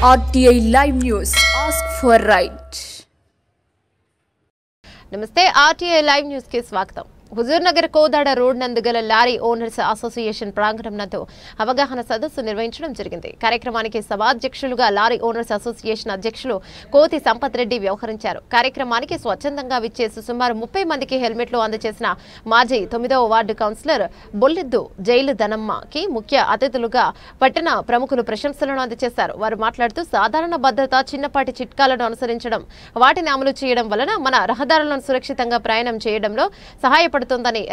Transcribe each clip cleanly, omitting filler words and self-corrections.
RTI Live News. Ask for right. నమస్తే RTI Live News కి స్వాగతం. హుజూర్ నగర్ కోదాడ రోడ్ నందు గల లారీ ఓనర్స్ అసోసియేషన్ ప్రాంగణం నందు అవగాహన సదస్సు నిర్వహించడం జరిగింది. కార్యక్రమానికి సభాధ్యక్షులుగా లారీ ఓనర్స్ అసోసియేషన్ అధ్యక్షులు కోతి సంపత్ రెడ్డి వ్యవహరించారు. కార్యక్రమానికి స్వచ్ఛందంగా విచ్చేసి సుమారు 30 మందికి హెల్మెట్లు అందజేసిన మాజీ 9వ వార్డు కౌన్సిలర్ బొల్లిద్దు జైలు ధనమ్మకి ముఖ్య అతిథులుగా పట్టణ ప్రముఖులు ప్రశంసలను అందజేశారు. వారు మాట్లాడుతూ సాధారణ భద్రత, చిన్నపాటి చిట్కాలను అనుసరించడం, వాటిని అమలు చేయడం వలన మన రహదారులను సురక్షితంగా ప్రయాణం చేయడంలో సహాయపడుతుందని,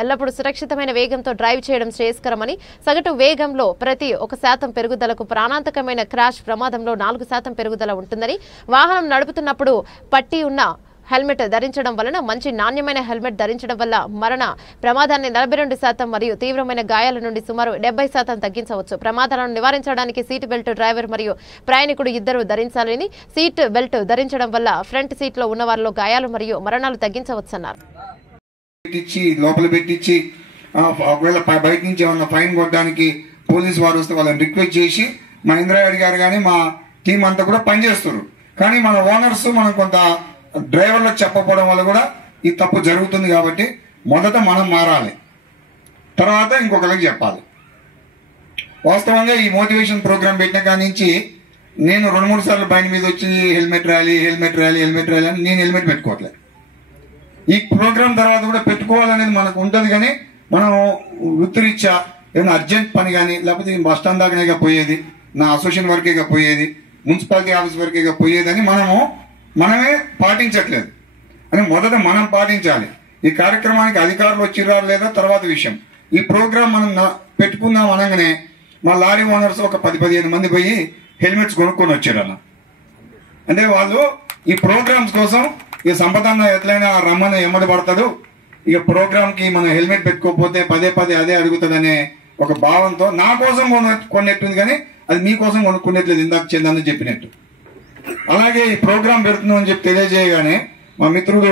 ఎల్లప్పుడూ సురక్షితమైన వేగంతో డ్రైవ్ చేయడం శ్రేయస్కరమని, సగటు వేగంలో ప్రతి 1% పెరుగుదలకు ప్రాణాంతకమైన క్రాష్ ప్రమాదంలో 4% పెరుగుదల ఉంటుందని, వాహనం నడుపుతున్నప్పుడు పట్టి ఉన్న హెల్మెట్ ధరించడం వలన, మంచి నాణ్యమైన హెల్మెట్ ధరించడం వల్ల మరణ ప్రమాదాన్ని 42% మరియు తీవ్రమైన గాయాల నుండి సుమారు 70% తగ్గించవచ్చు. ప్రమాదాలను నివారించడానికి సీట్ బెల్ట్ డ్రైవర్ మరియు ప్రయాణికుడు ఇద్దరు ధరించాలని, సీట్ బెల్ట్ ధరించడం వల్ల ఫ్రంట్ సీట్ లో ఉన్న వారిలో గాయాలు మరియు మరణాలు తగ్గించవచ్చన్నారు. లోపల పెట్టించి ఒకవేళ బయట నుంచి ఏమన్నా ఫైన్ కొట్టడానికి పోలీసు వారు వస్తే వాళ్ళని రిక్వెస్ట్ చేసి మా ఇంద్రారెడ్డి గారు కానీ మా టీం అంతా కూడా పనిచేస్తారు. కానీ మన ఓనర్స్ మనం కొంత డ్రైవర్లకు చెప్పకపోవడం వల్ల కూడా ఈ తప్పు జరుగుతుంది. కాబట్టి మొదట మనం మారాలి, తర్వాత ఇంకొకరికి చెప్పాలి. వాస్తవంగా ఈ మోటివేషన్ ప్రోగ్రామ్ పెట్టిన కాడి నుంచి నేను 2-3 సార్లు బండి మీద వచ్చి హెల్మెట్ ర్యాలీ అని నేను హెల్మెట్ పెట్టుకోవట్లేదు. ఈ ప్రోగ్రాం తర్వాత కూడా పెట్టుకోవాలనేది మనకు ఉంటుంది. కానీ మనం వృత్తిరీత్యా ఏమైనా అర్జెంట్ పని కానీ, లేకపోతే బస్ స్టాండ్ దాకానేగా పోయేది, నా అసోసియేషన్ వరకేగా పోయేది, మున్సిపాలిటీ ఆఫీస్ వరకేగా పోయేది అని మనమే పాటించట్లేదు. అని మొదట మనం పాటించాలి. ఈ కార్యక్రమానికి అధికారులు వచ్చిరారు లేదా తర్వాత విషయం. ఈ ప్రోగ్రాం మనం పెట్టుకుందాం అనగానే మా లారీ ఓనర్స్ ఒక 10-15 మంది పోయి హెల్మెట్స్ కొనుక్కొని వచ్చారన్న. అంటే వాళ్ళు ఈ ప్రోగ్రామ్స్ కోసం ఈ సంపదన్న ఎట్లయినా రమ్మని ఎమ్మడి పడతాడు, ఇక ప్రోగ్రామ్ కి మనం హెల్మెట్ పెట్టుకోకపోతే పదే అదే అడుగుతాడనే ఒక భావంతో నా కోసం కొన్నట్టుంది, కానీ అది మీకోసం కొనుక్కునేట్లేదు, ఇందాక చెందని చెప్పినట్టు. అలాగే ఈ ప్రోగ్రాం పెడుతున్నాం అని చెప్పి తెలియజేయగానే మా మిత్రుడు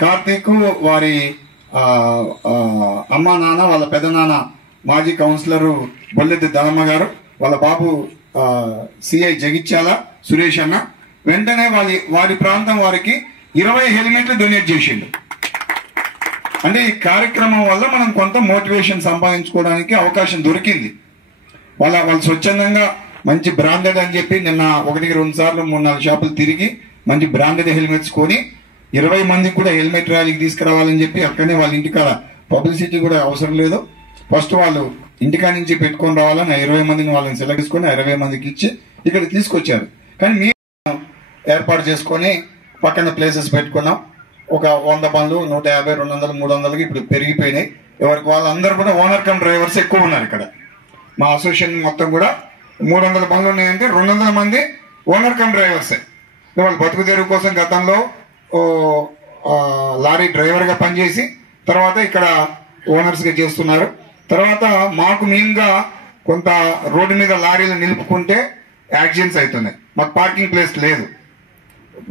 కార్తీక్, వారి అమ్మా నాన్న, వాళ్ళ పెద్ద నాన్న మాజీ కౌన్సిలర్ బొల్లిద్దు ధనమ్మ గారు, వాళ్ళ బాబు సిఐ జగిత్యాల సురేష్ అన్న వెంటనే వారి ప్రాంతం వారికి 20 హెల్మెట్లు డొనేట్ చేసిండు. అంటే ఈ కార్యక్రమం వల్ల మనం కొంత మోటివేషన్ సంపాదించుకోవడానికి అవకాశం దొరికింది. వాళ్ళు స్వచ్ఛందంగా మంచి బ్రాండెడ్ అని చెప్పి నిన్న 1-2 సార్లు 3-4 షాపులు తిరిగి మంచి బ్రాండెడ్ హెల్మెట్స్ కొని 20 మందికి కూడా హెల్మెట్ ర్యాలీకి తీసుకురావాలని చెప్పి అక్కడనే వాళ్ళ ఇంటికాడ పబ్లిసిటీ కూడా అవసరం లేదు, ఫస్ట్ వాళ్ళు ఇంటికా నుంచి పెట్టుకొని రావాలని 20 మందిని వాళ్ళని సెలెక్ట్ చేసుకొని 20 మందికి ఇచ్చి ఇక్కడ తీసుకొచ్చారు. కానీ ఏర్పాటు చేసుకొని పక్కన ప్లేసెస్ పెట్టుకున్నాం. ఒక 100 బండ్లు 150, 200, 300కి ఇప్పుడు పెరిగిపోయినాయి. ఎవరికి వాళ్ళందరూ కూడా ఓనర్ కమ్ డ్రైవర్స్ ఎక్కువ ఉన్నారు ఇక్కడ. మా అసోసియేషన్ మొత్తం కూడా 300 బండ్లు ఉన్నాయంటే 200 మంది ఓనర్ కమ్ డ్రైవర్సే. వాళ్ళు బతుకు తెరువు కోసం గతంలో లారీ డ్రైవర్ గా పనిచేసి తర్వాత ఇక్కడ ఓనర్స్ గా చేస్తున్నారు. తర్వాత మాకు మెయిన్గా కొంత రోడ్డు మీద లారీలు నిలుపుకుంటే యాక్సిడెంట్స్ అవుతున్నాయి. మాకు పార్కింగ్ ప్లేస్ లేదు.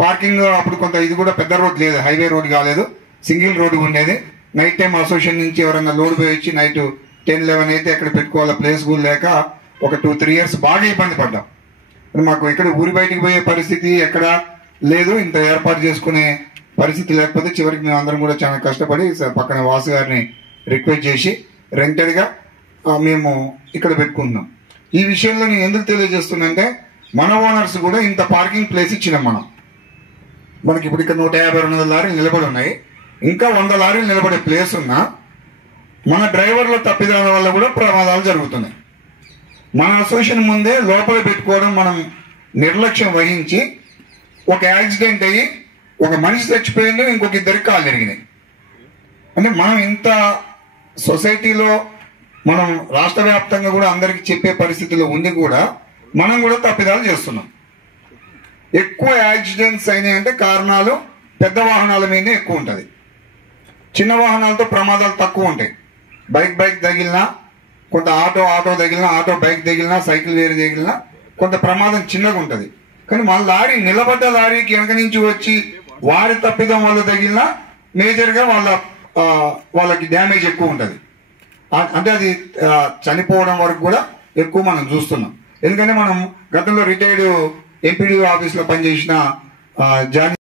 పార్కింగ్ అప్పుడు కొంత ఇది కూడా పెద్ద రోడ్ లేదు, హైవే రోడ్ కాలేదు, సింగిల్ రోడ్ ఉండేది. నైట్ టైం అసోసియేషన్ నుంచి ఎవరైనా లోడ్ పోయి వచ్చి నైట్ 10-11 అయితే ఎక్కడ పెట్టుకోవాలో ప్లేస్ కూడా లేక ఒక 2-3 ఇయర్స్ బాగా ఇబ్బంది పడ్డాం. మాకు ఇక్కడ ఊరి బయటికి పోయే పరిస్థితి ఎక్కడ లేదు, ఇంత ఏర్పాటు చేసుకునే పరిస్థితి లేకపోతే చివరికి మేము అందరం కూడా చాలా కష్టపడి పక్కన వాసు గారిని రిక్వెస్ట్ చేసి రెంటెడ్ గా మేము ఇక్కడ పెట్టుకుంటున్నాం. ఈ విషయంలో నేను ఎందుకు తెలియజేస్తున్నంటే మన ఓనర్స్ కూడా ఇంత పార్కింగ్ ప్లేస్ ఇచ్చినాం. మనకి ఇప్పుడు ఇక్కడ 150-200 లారీలు నిలబడి ఉన్నాయి. ఇంకా 100 లారీలు నిలబడే ప్లేస్ ఉన్నా మన డ్రైవర్ల తప్పిదాల వల్ల కూడా ప్రమాదాలు జరుగుతున్నాయి. మన అసోసియేషన్ ముందే లోపల పెట్టుకోవడం మనం నిర్లక్ష్యం వహించి ఒక యాక్సిడెంట్ అయ్యి ఒక మనిషి చచ్చిపోయింది, ఇంకొక 2 కాళ్ళు జరిగినాయి. అంటే మనం ఇంత సొసైటీలో మనం రాష్ట్ర వ్యాప్తంగా కూడా అందరికి చెప్పే పరిస్థితిలో ఉండి కూడా మనం కూడా తప్పిదాలు చేస్తున్నాం. ఎక్కువ యాక్సిడెంట్స్ అయినాయంటే కారణాలు పెద్ద వాహనాల మీదే ఎక్కువ ఉంటుంది, చిన్న వాహనాలతో ప్రమాదాలు తక్కువ ఉంటాయి. బైక్ తగిలినా, కొంత ఆటో తగిలినా, బైక్ తగిలినా, సైకిల్ వేరే తగిలినా కొంత ప్రమాదం చిన్నగా ఉంటుంది. కానీ మన లారీ నిలబడ్డ లారీకి వెనక నుంచి వచ్చి వారి తప్పిదం వల్ల తగిలినా మేజర్గా వాళ్ళకి డ్యామేజ్ ఎక్కువ ఉంటుంది. అంటే అది చనిపోవడం వరకు కూడా ఎక్కువ మనం చూస్తున్నాం. ఎందుకంటే మనం గతంలో రిటైర్డ్ ఎంపీడీఓ ఆఫీస్లో పనిచేసిన జానీ